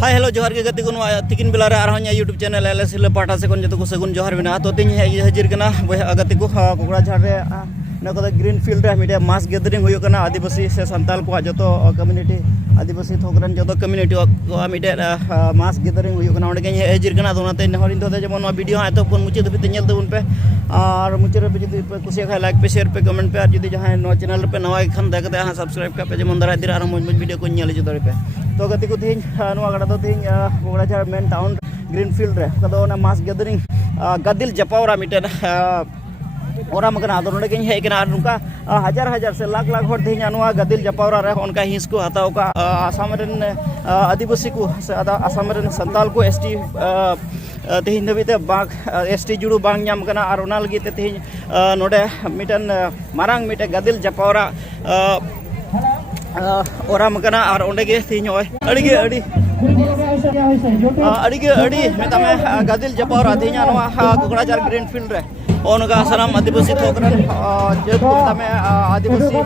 Hi hello जोहार के गति को तिकिन बेला रे यूट्यूब चैनल एल एस हिल पाटा से जो को सगुन जोहार बिना तो तीन हजिर गति को कोकराझार रे ग्रीन फील्ड रे मिटे मास गैदरिंग हुई आदिवासी से संताल को जो कम्युनिटी आदिवासी थोकरन जो कम्युनिटी को मिटे मास गैदरिंग हुई हजिर जमन वीडियो हाँ तो मुचाद धबी तेल तबन पे और मुचाद पे जुदी कुछ लाइक पे शेयर पे कमेंट पे और जुदी जहाँ चैनल पे नवा खान दे हाँ सब्सक्राइब कर पे जमन दारा दी मज मज वीडियो को हजू दारे पे तो गति को तीन गड़ा तो तीन Kokrajhar main town green field रे मास गैदरिंग गादिल जपावरा मिटे ओराम नोड़े हेकना नुका हजार हजार से लाख लाख हर तेज गादिल जपावरा रे उनका हिंस को हताव का आसाम आदिवासी को आसाम संताल को एसटी तेज धबीते बाग एसटी जुड़ू बांग नाम कना और ओना लगी ते तेज नोड़े मिटन मारांग मिटे गादिल जपावरा ओराम कना और ओंडे गे तेज अड़ी मेतामे गादिल जपावरा तेज कोकराझार ग्रीन फील्ड रे उनका सानाम आदिवासी थोकरन जेद को मेतामे आदिवासी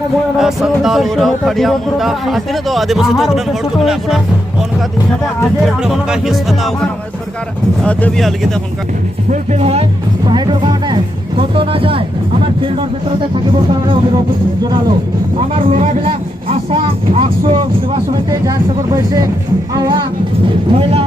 संताल उराव खड़िया मुंडा तीन तो आदिवासी थोकरन हर को मेना कोना उनका तीन उनका हिस हताव का सरकार दाबिया लगी ता उनका फुलफिल হয় হাইড্রো কারণে কত না যায় আমার ফিল্ডর ভিতরতে থাকিব কারণে অনুরোধ জনালো আমার লোরাবিলা আশা 800 সেবা সমিতি যার সকল বইছে আওয়া মহিলা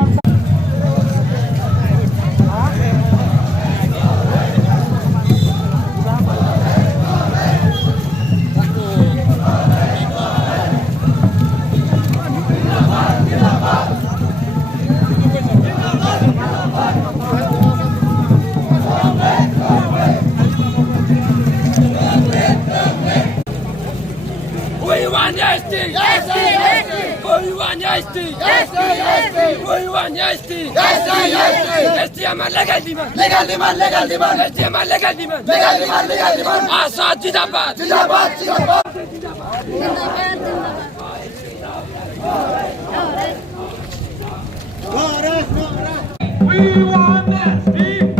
We want justice. We want justice. We want justice. ST আমার legal demand. Legal demand. ST আমার legal demand. Legal demand. Asad Jindabad. We want justice.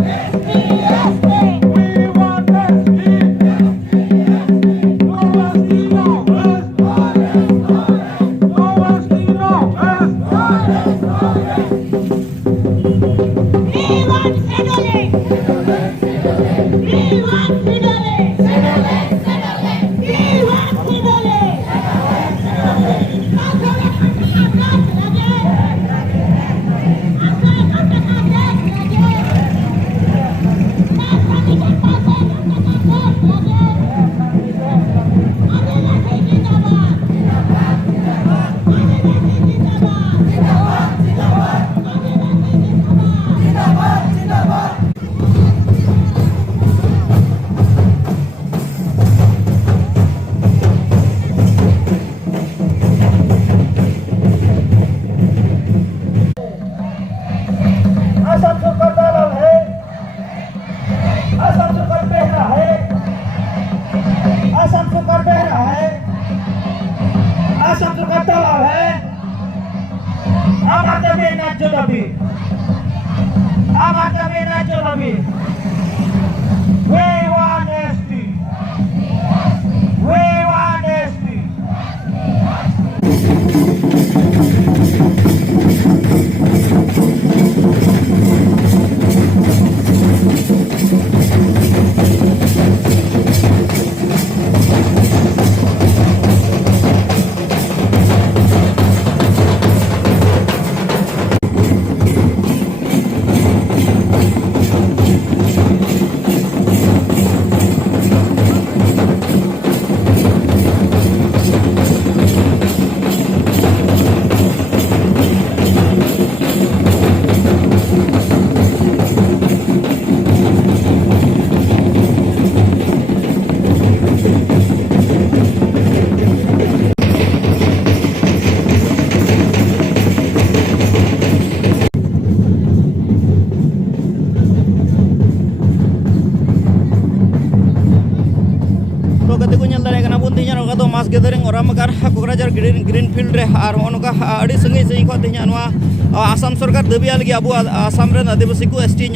Mass gathering ओरामकार कोकराझार ग्रीन फील्ड रे और उनका संगे संगे को आसाम सरकार दाबिया लगी अब आसाम आदिवासी को एसटी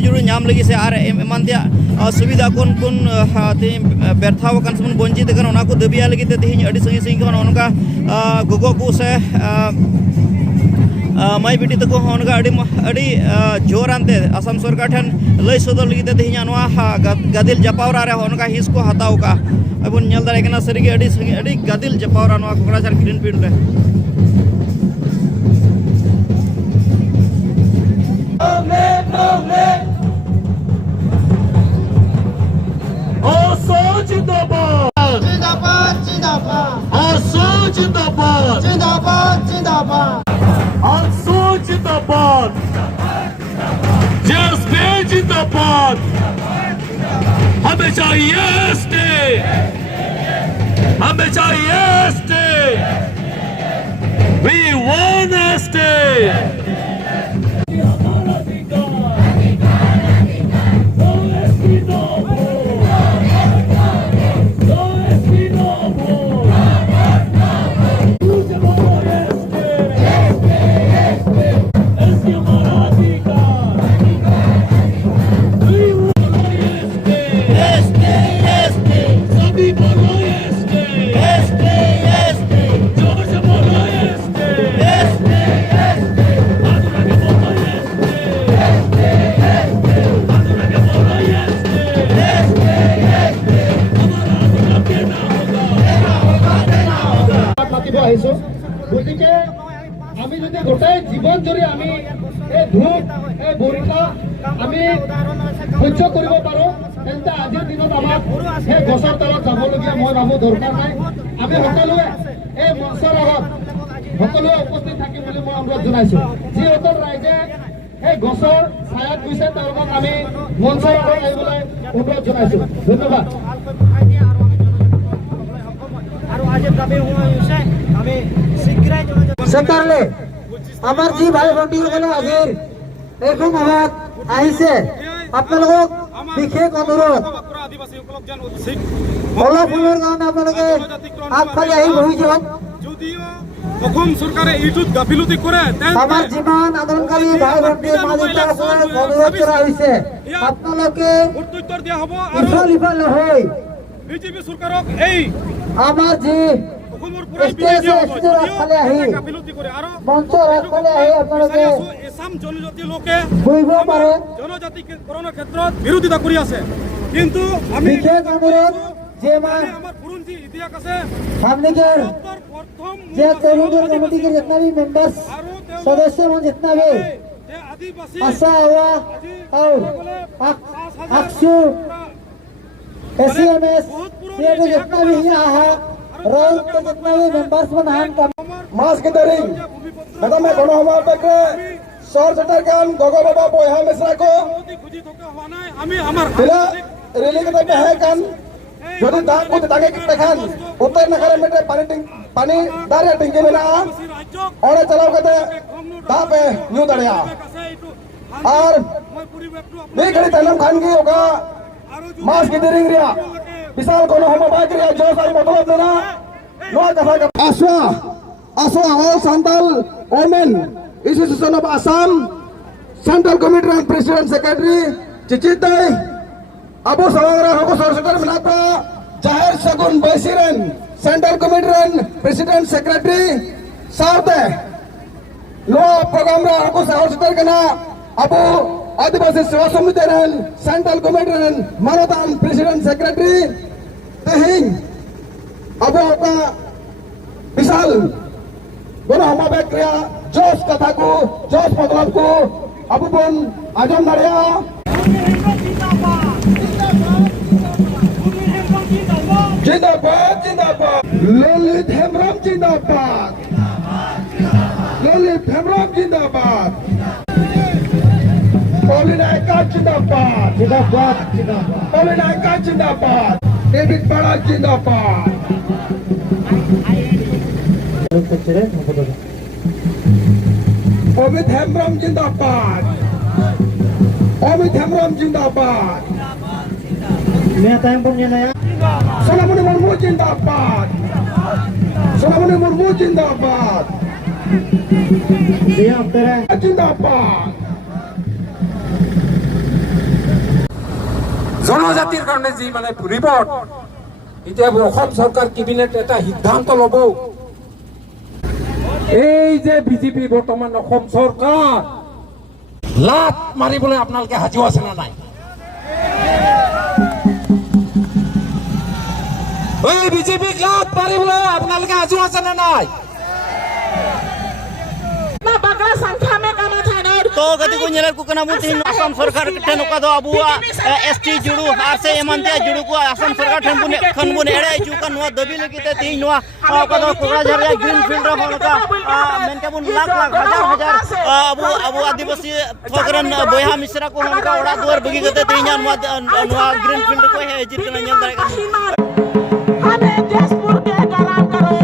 जुड़ी नाम लगी से और एमान सुविधा कौन कौन व्यर्थाव वंचित को दाबिया लगी तेज संगे संगे उनका गोगो को से माई बिटी तक अड़ी जोरानते आसाम सरकार ठन लय सदर लगी तेज गादिल जपावरा रे हिस को हताव का अब नल दाड़े सारी अड़ी गादिल जपावरा कोकराझार ग्रीन फील्ड रे हमें चाहिए स्टे, हमें चाहिए stay, we want to stay. গতিকে আমি যদি গোটাই জীবন জুৰি আমি এই ধূপ এই বৰিতা আমি সহ্য কৰিব পাৰোঁ তেন্তে আজিৰ দিনত আমাক সেই গছৰ তলত যাবলগীয়া মই ভাবোঁ দৰকাৰ নাই আমি সকলোৱে এই মঞ্চৰ আগত সকলোৱে উপস্থিত থাকিম বুলি মই অনুৰোধ জনাইছোঁ যিসকল ৰাইজে এই গছৰ ছায়াত গৈছে তেওঁলোকক আমি মঞ্চৰ আগত আহিবলৈ অনুৰোধ জনাইছোঁ ধন্যবাদ সেকাৰণে আমাৰ যি ভাই ভণ্টিসকলে আজিৰ এইখন সভাত আহিছে আপোনালোকক বিশেষ অনুৰোধ অলপ সময়ৰ কাৰণে আপোনালোকে আগফালে আহি বহি যাওক অসম চৰকাৰে এইটোত গাফিলতি কৰে আমাৰ যিমান আন্দোলনকাৰী ভাই ভণ্টি মালিকসকলক অনুৰোধ কৰা হৈছে আপোনালোকে প্ৰত্যুত্তৰ দিয়া হ'ব ইফাল সিফাল নহয় বিজেপি চৰকাৰক এই আমাৰ যি অসমৰ পৰাই বিদায় দিয়া হ'ব আগফালে আহি গাফিলতি কৰে আৰু মঞ্চৰ আগফালে আহি আপোনালোকে এছাম জনজাতি লোকে বহিব পাৰে জনজাতিকৰণৰ ক্ষেত্ৰত বিৰোধিতা কৰি আছে কিন্তু আমি বিশেষ অনুৰোধ যে আমাৰ পুৰণি ইতিহাস আছে हमनेकर প্ৰথম जे तरुण कमेटी के जितना भी मेंबर्स सदस्य हैं जितना भी आदिवासी आशा हुआ और अक्सू एसएमएस ये जो जितना भी यहाँ है रोल के जितना भी मेंबर्स बनाए মাছ গেদারিং নাগামে গণসমাবেশে সর সরকার গগ বাবা বয়হা মেসরাকো খুঁজি থকা হোৱা নাই আমি আমাৰ দিলা রেলি কেটা বেহে কান যদি দাগ কো দাগে দেখান উত্তর নাখারে মেটে পানি দারে টিঙ্গে মেনা ওরে চালাও কতে দাপে নিউ দাঁড়িয়া আর নি ঘড়ি তাইলাম খান কি होगा মাছ গেদারিং রিয়া বিশাল গণসমাবেশ রিয়া জোস আর মতলব না নয় কথা Aswa all Santal Women Association of Assam Central Committee and President Secretary Cicitai Abu Sawangra Hoko Sorsutar Menapa Jahir Sagun Basiran Central Committee and President Secretary South Loa Program Hoko Sorsutar Kana Abu Adivasi Sewa Samiti and Central Committee and Marathon President Secretary Tehing Abu Oka Bisal दोनों हम बैक्रिया जोश कथा को जोश मतलब को Abu bone आजम नड़िया जिंदाबाद जिंदाबाद ललित हेमराम जिंदाबाद ललित हेमराम जिंदाबाद पॉलिनायका जिंदाबाद जिंदाबाद जिंदाबाद पॉलिनायका जिंदाबाद डेविड बड़ा जिंदाबाद Omid Hemram Jindabad. Omid Hemram Jindabad. मैं टाइम पर नहीं आया Solamuni Murmu Jindabad. Solamuni Murmu Jindabad. दिया तेरे Jindabad. জনজাতিৰ কাৰণে যি মানে ৰিপৰ্ট এতিয়া অসম চৰকাৰ কেবিনেট এটা সিদ্ধান্ত ল'ব এই যে বিজেপি বর্তমান অসম চৰকাৰ লাট মাৰিবলৈ আপোনালোকে সাজু আছে না নাই? এই বিজেপিক লাট মাৰিবলৈ আপোনালোকে সাজু আছে না নাই? तो गति को नेलर को कना बुतिन असम सरकार ठेन का दो अबुआ एसटी जुडू आर से एमनते जुडू को असम सरकार ठेन बुने खन बुने एड़े जुका नुआ दबी लगिते तीन नुआ का दो कोकराझार रे ग्रीन फील्ड रे होनका मेन के बुन लाख लाख हजार अबु आदिवासी थोकरन बोया मिश्रा को होनका ओड़ा दुआर बगी गते तीन नुआ ग्रीन फील्ड को है जिर कना नेल दारे हमें देशपुर के गराम करो।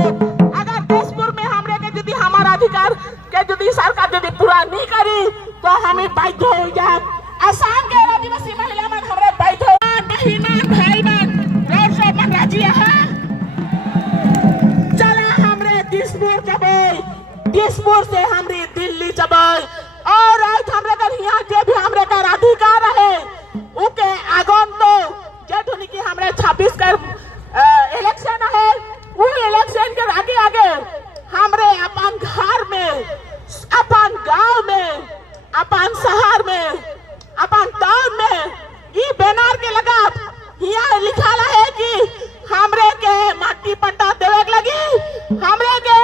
अगर देशपुर में हमरे के यदि हमारा अधिकार के यदि सरकार यदि पूरा नहीं करी तो हमें बाध्य हो जाए। आसाम के आदिवासी महिला मन हमरे बाध्य हो बहिना भाई मन रोड से मन राजी है। चला हमरे देशपुर जबे, देशपुर से हमरे दिल्ली जबे और आज हमरे का यहाँ जे भी हमरे का अधिकार है उके आगन तो जेठुनी की हमरे 26 का इलेक्शन है। वो इलेक्शन के आगे आगे हमरे अपन घर में, अपन गांव में, अपन शहर में, अपन टाउन में ये बैनर के लगा यहाँ लिखा है कि हमरे के माटी पट्टा देवे लगी, हमरे के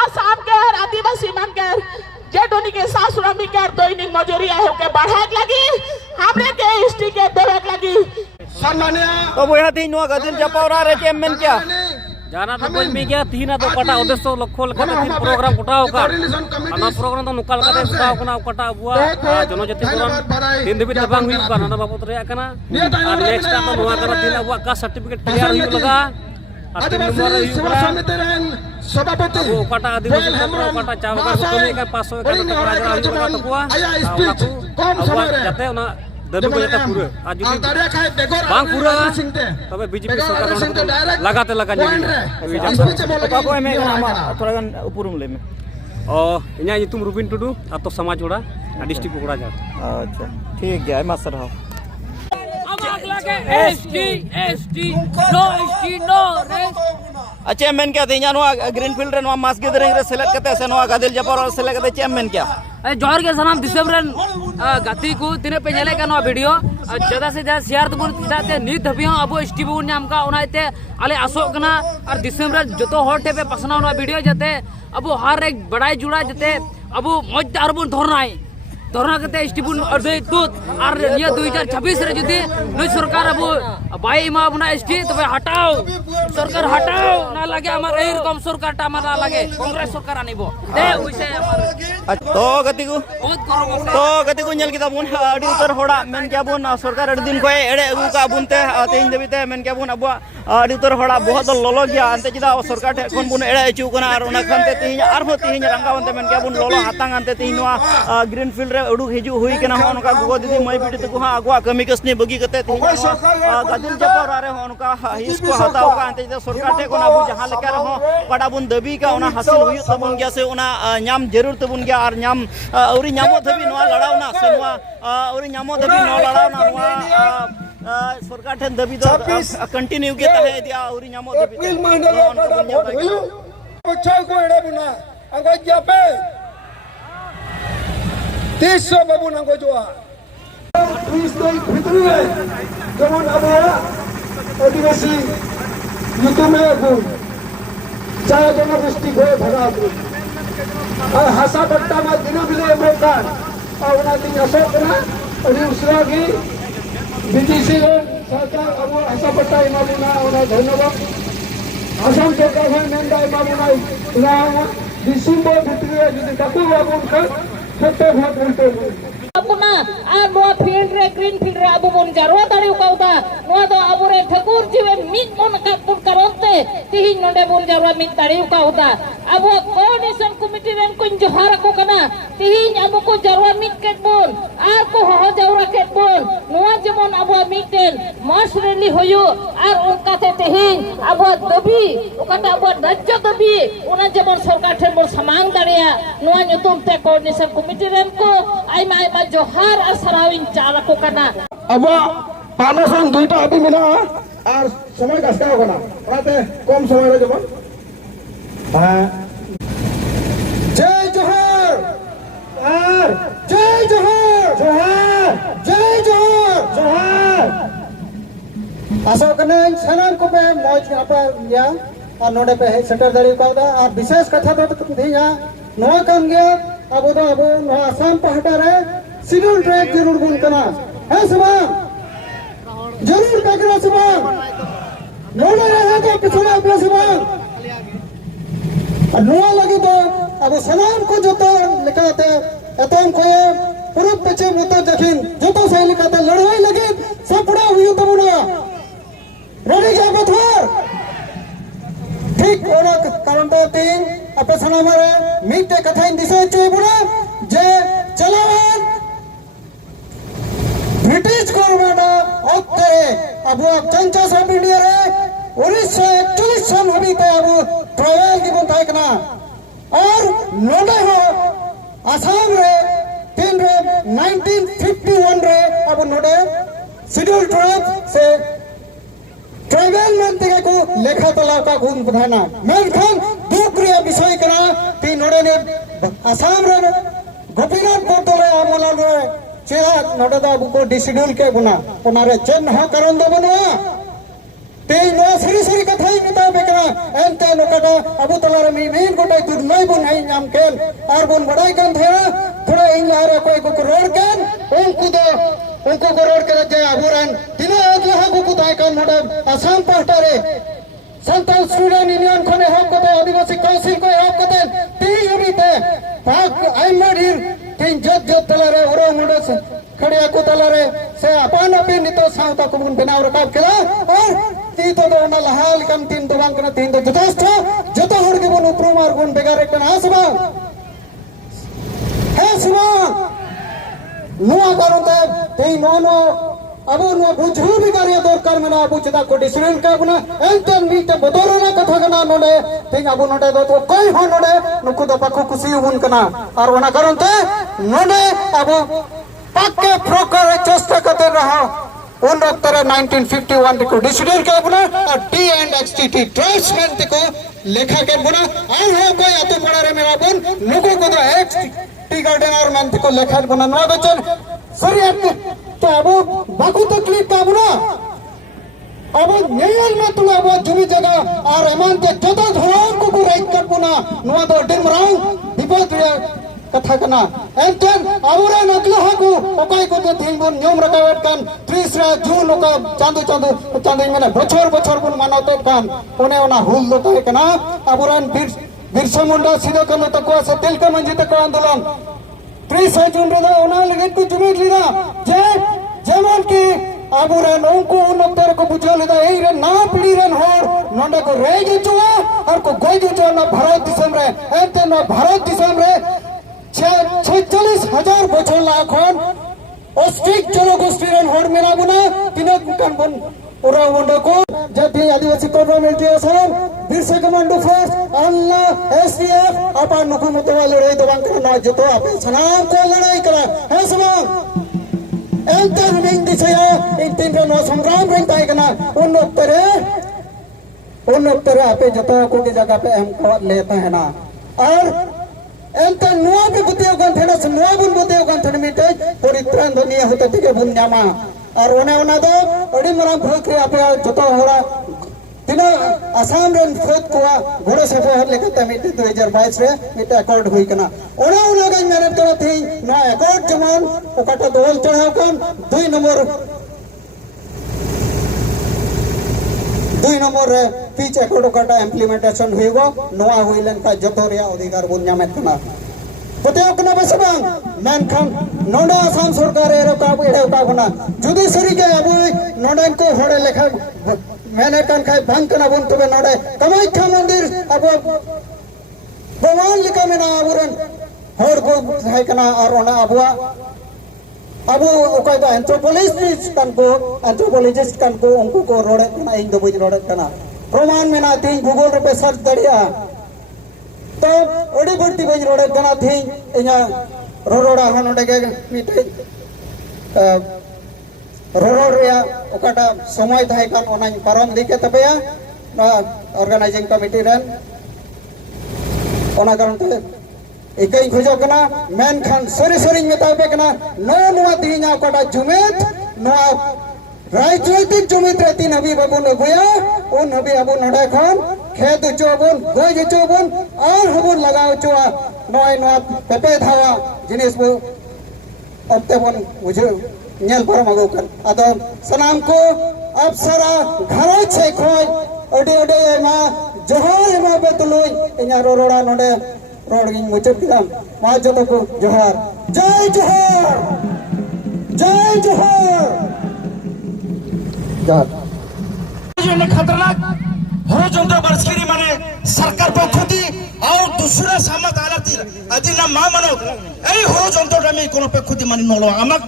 आसाम के आदिवासी मन के जेठुनी के सासुरामी के दैनिक मजूरी है के बढ़ाए लगी, हमरे के एसटी के देवे लगी। सम्मानिया तो बोया तीन नुआ गदिल जपावरा रे चेयरमैन क्या जाना तो कोई मी गया तीन तो कटा उद्देश्य लक्ष्य लगा तीन प्रोग्राम कटाओ का अना प्रोग्राम तो नुकाल का सुधाव कना कटा बुआ जनजाति प्रोग्राम तीन दिबी तबांग हुई का ना बाबू रे कना और नेक्स्ट तो नुआ करा तीन बुआ का सर्टिफिकेट क्लियर हुई लगा और तीन नंबर हुई पूरा सभापति वो कटा आदिवासी कटा चाव का कमी का 500 का राजा हुई लगा तो बुआ कम समय रे जाते ना दबी को जाता पूरे आज बांग पूरा तबे बीजेपी सरकार लगाते लगा पाको में थोड़ा गन उपरुम ले में और इन्या तुम रुबिन टुडू आतो समाज जोड़ा डिस्ट्रिक्ट कोकराझार। अच्छा ठीक है मा सर हां एसटी नो रेस्ट। अच्छा मेन क्या थे नुआ ग्रीन फील्ड रे नुआ मास गैदरिंग रे सेलेक्ट करते से नुआ गदिल जपार और सेलेक्ट करते चेयरमैन क्या जोहर के सलाम दिसम रन गाती को तिने पे नेले का नो वीडियो ज्यादा से ज्यादा शेयर तो जाते नीत धबियो अब एसटी बु नाम का उनाते आले आसोक कना और दिसम रे जतो हर टेपे पसना नो वीडियो जाते अब हर एक बड़ाई जुड़ा जाते अब मज आरबुन धरनाई धरना करते एसटी बु अर्धे दूत और ये 2026 रे जदी नई सरकार अब बाई मा बना एसटी तबे हटाओ सरकार हटाओ ना लगे हमार ए रकम सरकार टा ना लगे कांग्रेस सरकार आनिबो दे ओइसे हमार तो गति को नेल किता बुन अडी उतर होड़ा मेन क्या बुन सरकार अडी दिन को एड़े अगु का बुनते तेइन देबीते मेन क्या बुन अब अडी उतर होड़ा बहुत लोलो गया अंते चिदा सरकार ठेन बुन एड़े अचु कना और ना खनते तेइन आर हो तेइन रंगावंते मेन क्या बुन लोलो हातांग अंते तेइन नुआ ग्रीन फील्ड रे उडुक हिजु हुई कना हो उनका गुगो दीदी मई पीटी तको हा अगुआ कमी कसनी बगी कते तेइन गदिल जपर आरे हो उनका हिस को हताव का अंते चिदा सरकार ठे कोना बु जहां लेका रहो पड़ा बुन दबी का उना हासिल हुई तबुन गया से उना नाम जरूर तबुन गया और नाम औरी नामो धबी नुआ लड़ावना से नुआ औरी नामो धबी नुआ लड़ावना नुआ सरकार ठेन दबी दो कंटिन्यू के तहे दिया औरी नामो दबी एप्रिल महीने रे बच्चों को एड़े बुना अंगो जापे 300 बाबू नंगो जोआ 30 दिन भितरी रे जेमन आबोया आदिवासी युद्ध में गुण चाहे जनगोष्ठी को भगा दो और हसा बट्टा में दिनो बिले मोकार और उना दिन अशोक ना और उसरा की बीटीसी सरकार अब हसा बट्टा इमामुना उना धन्यवाद असम सरकार में नंदा इमामुना उना दिसंबर भितरी रे जदी डाकू बाबू का छोटे भाग उल्टे अपना आ नो फील्ड रे ग्रीन फील्ड रे अबु बन जारवा दाड़ी उकाउता नो दो अबु रे ठाकुर जीवे मिट मन का पुन करते तिहि नडे बन जारवा मिट दाड़ी उकाउता अबु कोऑर्डिनेशन कमिटी रेन कुन जोहार को कना तिहि अबु को जारवा मिट केट बन आर को हो जावरा केट बन नो जेमन अबु मिटेन मास रैली होयो आर उनका ते तिहि अबु दबी उकाटा अबु राज्य दबी उना जेमन सरकार ठेन बन समांग दाड़िया नो nyutum te कोऑर्डिनेशन कमिटी रेन को आइमा आइमा जोहार असराविन चाला को कना अब पानसन दुईटा हाथी मिला और समय गास्का कना ओनाते कम समय रे जेमन आशा करना सामान को पे मौज apa ya और नोडे पे सेटर दाड़ी का और विशेष कथा तो थी नवा कान गया अब आसाम पहाटा रे शेड्यूल ट्रैक जरूर बन करना है समान जरूर पकड़ा समान नोडे रहे तो पिछले अपने समान नवा लगी तो अब सलाम को जो तो लिखाते एतम को पूरा पीछे मुद्दा जखिन जो तो सही लिखाते लड़ाई लगी सब पड़ा हुई तो बुना रेडी क्या बथर ठीक ओना कारण तो तीन अपे सलाम रे मीटे कथा इन दिशा चोय बुना जे चलावन ब्रिटिश गवर्नमेंट ओके अब चंचा सब इंडिया रे 1941 सन हबी तो अब ट्रायल की बन थाकना और नोडे हो आसाम रे तीन रे 1951 रे अब नोडे शेड्यूल ट्राइब से ट्राइबल मंत्री को लेखा तला का गुण बधाना मेनखान दुक्रिया विषय कना तीन नोडे ने आसाम रे गोपीनाथ बोतले आमला रे चेरा नोडे दा को डिशेड्यूल के गुना ओनारे चेन हो करन दो बनवा तेई नो सरी सरी कथा ही मिता बेकरा एंते नोकाटा अबु तलारे मीन गोटाई तुर नई बुन है नाम केन आर बुन बड़ाई कन थे थोड़ा इन लारे कोई को रोड केन उनको को रोड के जे अबुरन तिना अगला को कुताई कन नोडे आसाम पहटा रे संताल स्टूडेंट यूनियन कोने हक को आदिवासी काउंसिल को हक को ती अबिते पाक आई मेड हिम तीन जज तलारे ओरो नोडे खड़िया को तलारे से अपन अपन नितो सावता को बुन बनाव रकाब केला और ती तो ना लहाल कम तीन तो बांग कना तीन तो जथेष्ट जतो हड़ के बन उपरुम और गुण बेगार कना हसबा नुआ कारण ते तेई नो अबो नो बुझू भी कार्य दरकार मेना अबो चदा को डिसिजन का बना एंतन मीते बदोरना कथा कना नोडे तेई अबो नोडे दो तो कोई हो नोडे नुकु दो पाखु खुशी हुन कना और ओना कारण ते नोडे अबो पक्के प्रोकर चेष्टा करते रहा उन वक्त 1951 को डिसिजन के बना और T&XTT ट्रांसमेंट को लेखा के बना आउ हो कोई अतो पड़ा रे मेरा बन लोगों को तो टी गार्डन और मंथ को लेखा बना नवा बचन सरी तो अब बाकू तकलीफ का बना अब नेल में तुला अब जमी जगह और अमान के जतो धराव को राइट कर बना नवा तो डिमराउ विपद कथा कना एंटन आवरा नगला हाकू ओकाई को तो थिंग बन नियम रकावट कान 30 जून ओका चांदो माने बछर बुन मानते कान ओने ओना हुल दो कना आवरन बिरसा मुंडा सिदो कनो तको से तिलका मंजी तको आंदोलन 30 जून रे ओना लगे को जुमेट लीना जे जेमन की आवरन उनको उनतर को बुझो लेदा एई रे ना पीड़ी रन होर नंडा को रेज चुआ और को गोई जो ना भारत दिसम रे एंटन ना भारत दिसम रे 46,000 बछर लाखन अस्ट्रिक जनगोष्ठी रन होड़ मेरा बुना तिना कुकान बन ओरा वंडा को जब आदिवासी cobra military Assam Birsa commando force अल्लाह एसडीएफ अपन नुकु मतवा लड़ाई दबांग करना जतो आपे सनाम को लड़ाई करा है समान एंटर रिंग दिसया इन तीन रन संग्राम रंग ताई कना उन उत्तरे आपे जतो को की जगह पे हम को लेता है ना और एंते नुआ भी बुद्धियों गन थेना नुआ बुन बुद्धियों गन थेना मिटे परित्राण दुनिया होते तिके बुन न्यामा और ओना दो अड़ी मराम भोक रे आपे जतो होड़ा तिना आसाम रेन फोत कोआ घोड़े से फोहर लेके मिटे 2022 रे मिटे अकॉर्ड हुई कना ओना गई मेहनत करा थी ना अकॉर्ड जमान ओकाटा दोल चढ़ाव कन 2 नंबर रे पीछे कोडो काटा इम्प्लीमेंटेशन हुईगो नोआ हुईलन का जतो रे अधिकार बुन न्यामेत कना पतेओ कना बसबांग मेनखान नोडा आसाम सरकार रे का एडे का बना जुडिशरी के अब नोडन को होड़े लेखा मैंने कान खाय भांग कना बुन तबे नोडे कामाख्या मंदिर अब भगवान लिका मेना अबुरन होड़ को है कना और ओना अबुआ अबु ओकाय दा एंथ्रोपोलॉजिस्ट कान को उनको को रोडे कना इन दो बुज रोडे कना प्रमाण में ना थी गूगल रे पे सर्च दड़िया तो ओडी बर्ती बुज रोडे कना थी इना रोडा हन ओडे के मिटे रोड रे ओकाटा समय थाय कान ओना परम दिके तबेया ऑर्गेनाइजिंग कमिटी रन ओना कारण ते एकई खोजो कना मेन खान सरी सरी मेता पे कना नो नुआ दिना कोटा जुमेत नुआ राजनीतिक जुमित रे तीन हबी बाबू नगुया उन हबी अबू नडे खन खेत चोबन गोज चोबन और हबन लगाव चोआ नय नय पेपे धावा जिनिस बो अबते बन बुझो नेल परम अगोकन आदो सनाम को अप्सरा घरो छे खोय ओडे ओडे मा जोहार मा बेतलोय इना रोड़ा नडे रोड गिन मुचत किदाम मा जतो को जोहार जय जोहार जय जोहार खतरनाक षড়যন্ত্র বার্ষিকী মানে সরকার পক্ষতি আর দুসরা সামত আলাতি আজি না মা মানক এই ষড়যন্ত্রটা আমি কোন পক্ষতি মানি নলো আমাক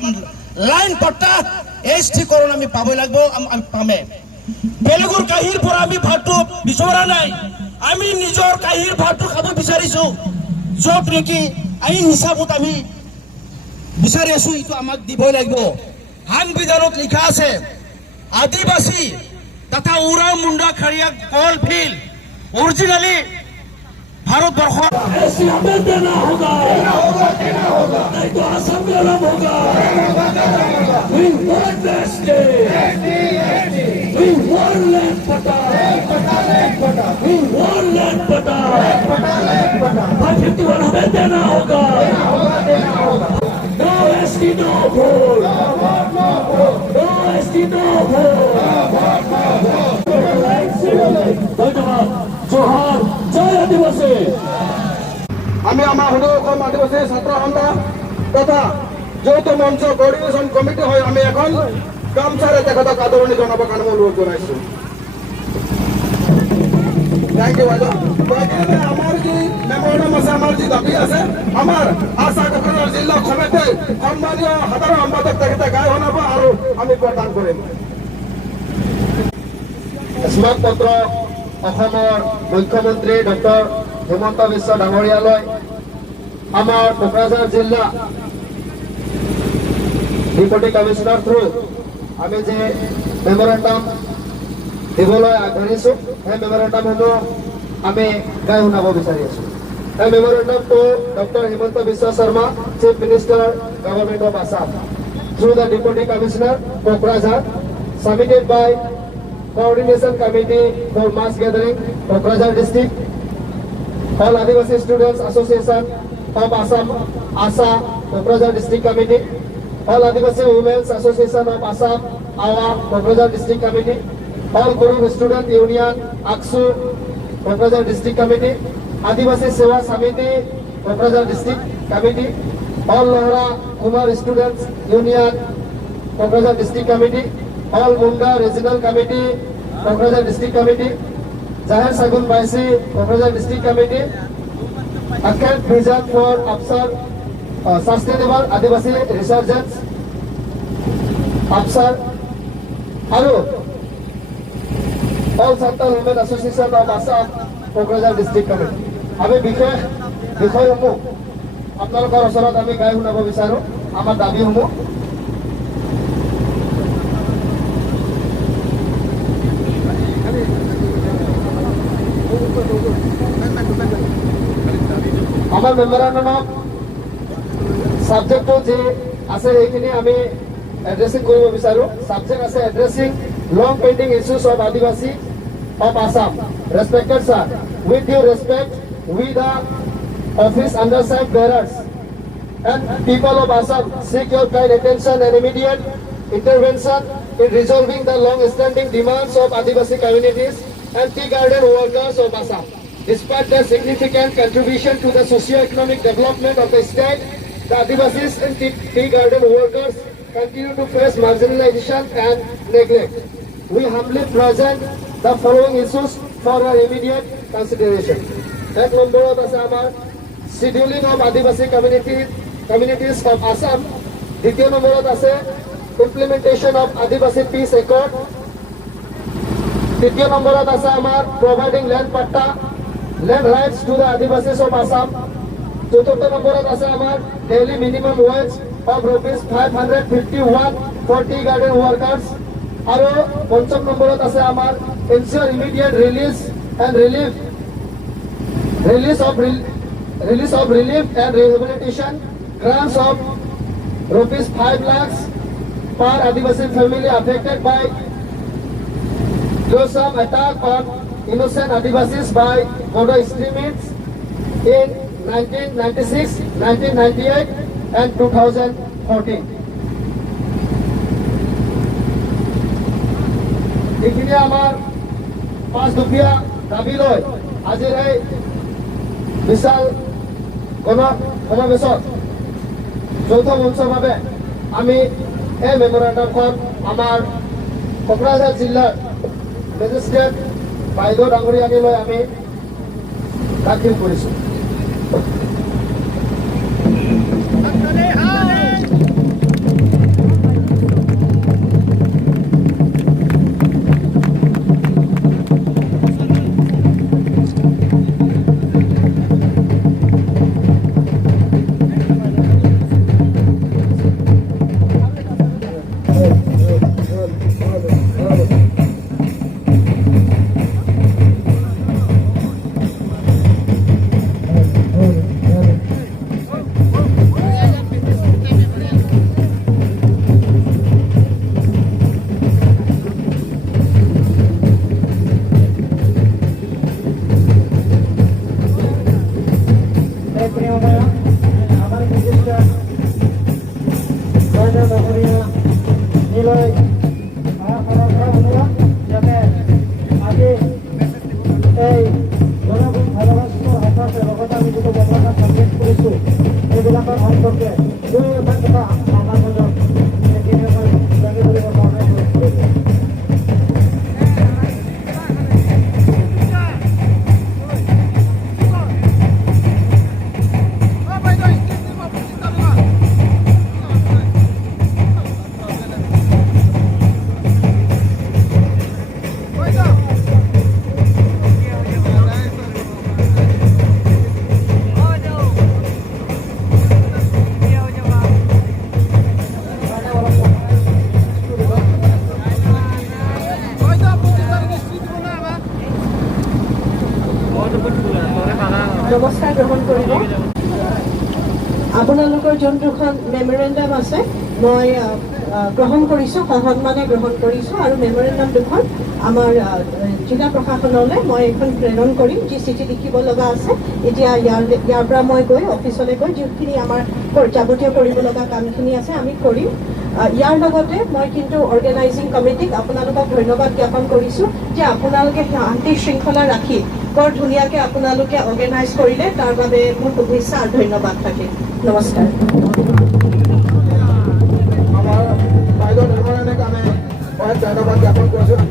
লাইন পট্টা এসটি করণ আমি পাবই লাগবো আমি পামে বেলগুর কাহির পর আমি ভাটু বিচৰা নাই আমি নিজৰ কাহির ভাটু খাব বিচাৰিছো যত নেকি আইন হিচাপত আমি বিচাৰি আছো ইটো আমাক দিবই লাগিব সংবিধানত লিখা আছে आदिवासी तथा उरा मुंडा खड़िया कॉल फील ओरिजिनली भारतवर्ष ऐसी हमें देना होगा नहीं तो असम में अलग होगा We want that state We want land पटा We want land पटा 551 हमें देना होगा No ST no vote No ST no vote जोहार जय आदिवासी আমি আমার হুদুকম আদিবাসী ছাত্র সন্থা তথা যৌথ মঞ্চ কোঅর্ডিনেশন কমিটি হয় আমি এখন গামছারে তেখেতক আদৰণি জনাবৰ কাৰণে অনুৰোধ জনাইছো থ্যাংক ইউ বাইদেউ আমার যে মেমোরেন্ডাম আছে আমার যে দাবি আছে আমার আশা কোকৰাঝাৰ জিলা সমিতি সন্মানীয় সাধাৰণ সম্পাদক তেখেতে গাই শুনাব আৰু আমি প্ৰদান কৰিম স্মাৰক পত্ৰ অসমৰ মুখ্যমন্ত্ৰী ডক্টৰ হিমন্ত বিশ্ব ডাঙৰীয়ালৈ আমাৰ কোকৰাঝাৰ জিলা ডিপুটি কমিশনাৰ থ্ৰু আমি যে মেমোৰেণ্ডাম দিবলৈ আগবাঢ়িছোঁ সেই মেমোৰেণ্ডামসমূহ আমি গাই শুনাব বিচাৰি আছোঁ এই মেমোৰেণ্ডামটো doctor Himanta Biswa Sarma chief minister government of Assam through the deputy commissioner Kokrajhar submitted by Coordination Committee for Mass Gathering, Kokrajhar District, All Adivasi Students Association of Assam, ASA, Kokrajhar District Committee, All Adivasi Women's Association of Assam, AWA, Kokrajhar District Committee, All Guru Student Union, AKSU, Kokrajhar District Committee, Adivasi Seva Samiti, Kokrajhar District Committee, All Lohra Kumar Students Union, Kokrajhar District Committee, All Munda Regional Committee, Kokrajhar District Committee, Zahir Sagun Baisi, Kokrajhar District Committee, Akhil Vision for Upsar Sustainable Adivasi Resurgence, Upsar, Aru, All Central Women Association of Assam, Kokrajhar District Committee. আমি বিশেষ বিষয়সমূহ আপোনালোকৰ ওচৰত আমি গাই শুনাব বিচাৰোঁ আমাৰ দাবীসমূহ আমার মেমোরেন্ডাম সাবজেক্ট যে আছে এইখিনি আমি এড্রেসিং কৰিব বিচাৰো সাবজেক্ট আছে addressing long pending issues of Adivasi of Assam respected sir with due respect we the office undersigned bearers and people of Assam seek your kind attention and immediate intervention in resolving the long-standing demands of Adivasi communities and tea garden workers of Assam. Despite their significant contribution to the socio-economic development of the state, the Adivasis and tea garden workers continue to face marginalization and neglect. We humbly present the following issues for our immediate consideration. Ek number of Assam, scheduling of Adivasi communities of Assam. Ditiya number of Assam, implementation of Adivasi Peace Accord. Titiya number of Assam, providing land patta, land rights to the Adivasis of Assam. Chaturtha number of Assam, daily minimum wage of rupees 551 for tea garden workers. Aro Pancham number of Assam, ensure immediate release and relief and rehabilitation grants of rupees 5 lakhs per Adivasi family affected by gruesome attack on innocent Adivasis by Bodo extremists in 1996, 1998 and 2014. এইখিনি আমাৰ 5 দুপৰীয়া দাবী লৈ আজিৰ এই বিশাল গণ সমাবেশত যৌথ মঞ্চৰ বাবে আমি এই মেমৰেণ্ডামখন আমাৰ কোকৰাঝাৰ জিলাৰ মেজিষ্ট্ৰেট বাইদেউ ডাঙৰীয়াকে লৈ আমি দাখিল কৰিছোঁ। ব্যৱস্থা গ্ৰহণ কৰিব। আপোনালোকৰ যোনটোখন মেমৰেণ্ডাম আছে মই গ্ৰহণ কৰিছোঁ, সসন্মানে গ্ৰহণ কৰিছোঁ আৰু মেমৰেণ্ডাম দুখন আমাৰ জিলা প্ৰশাসনলৈ মই এখন প্ৰেৰণ কৰিম। যি চিঠি লিখিব লগা আছে এতিয়া ইয়াৰ পৰা মই গৈ অফিচলৈ গৈ যিখিনি আমাৰ যাৱতীয় কৰিব লগা কামখিনি আছে আমি কৰিম। ইয়াৰ লগতে মই কিন্তু অৰ্গেনাইজিং কমিটিক আপোনালোকক ধন্যবাদ জ্ঞাপন কৰিছোঁ যে আপোনালোকে শান্তি শৃংখলা ৰাখি বৰ ধুনীয়াকৈ আপোনালোকে অৰ্গেনাইজ কৰিলে, তাৰ বাবে মোৰ শুভেচ্ছা আৰু ধন্যবাদ থাকিল। নমস্কাৰ। আমাৰ বাইদেউ ডাঙৰীয়াক আমি ধন্যবাদ জ্ঞাপন কৰিছোঁ।